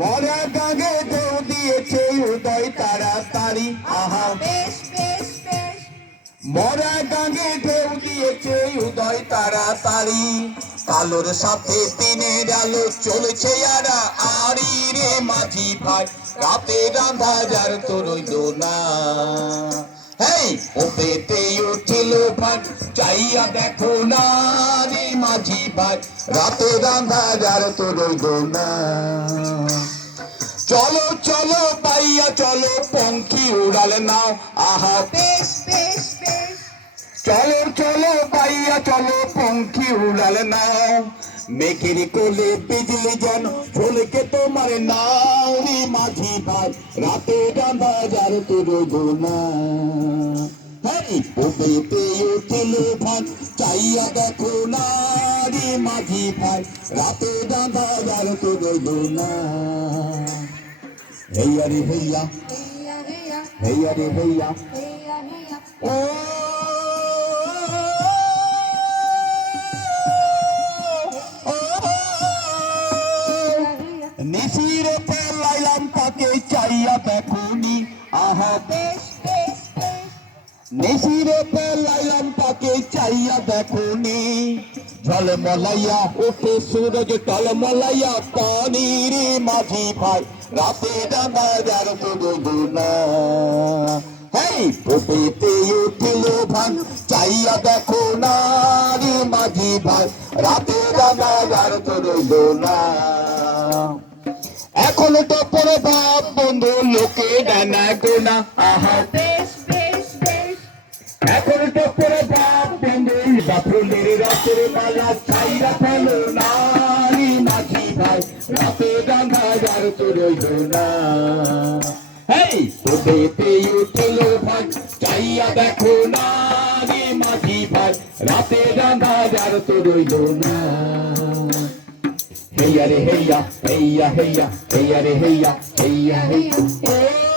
মরা গাঙ্গে ঢেউ দিয়েছে উদয় তাড়াতাড়ি। আহা বেশ বেশ বেশ মরা গাঙ্গে ঢেউ দিয়েছে উদয় তাড়াতাড়ি। আলোর সাথে দিনের আলো চলেছে আরা আরি রে মাঝি ভাই, রাতের আঁধার তো রইল না। হেই ও পেতে উঠিল ভাই, চাইয়া দেখো না রে মাঝি ভাই, রাতের আঁধার তো রইল না। চলো চলো পাইয়া চলো পঙ্খী উড়াল নাও। আহা বেশ বেশ বেশ চলো চলো পাইয়া চলো পঙ্খী উড়াল নাও। মেঘের কোলে বিজলি যেন ঝলকে তোমার নাও রে মাঝি ভাই, রাতে আঁধার তো রইল না। হেই পেতে উঠিল ভাই, চাইয়া দেখো না রে মাঝি ভাই, রাতে আঁধার তো রইল না। হেইয়া রে হেইয়া হেইয়া হেইয়া হেইয়া রে হেইয়া হেইয়া হেইয়া ও নিশিরে পেলাইলাম তাকে চাইয়া দেখুনি। আহা বেশ বেশ বেশ নিশিরে পেলাইলাম তাকে চাইয়া দেখুনি। ঝলমলাইয়া ওঠে সূরজ টলমলাইয়া পানি রে মাঝি ভাই, রাতে আঁধার তো রইল না। হেই পেতে উঠিল ভাই, চাইয়া দেখো না রে মাঝি ভাই, রাতে আঁধার তো রইল না। এখনো তো পরে ভাব বন্ধু লোকে ডানা গোনা। আহা বেশ বেশ বেশ এখন তো পরে ভাব বন্ধু ফুলের রাতের মালা ছাইরা ফেলো না রে মাঝি ভাই, রাতে আঁধার তো রইল না। হেই পেতে উঠিল ভাই, চাইয়া দেখো না রে মাঝি ভাই, রাতে আঁধার তো রইল না। হেইয়া রে হেইয়া হেইয়া হেইয়া হেইয়া রে হেইয়া হেইয়া হেইয়া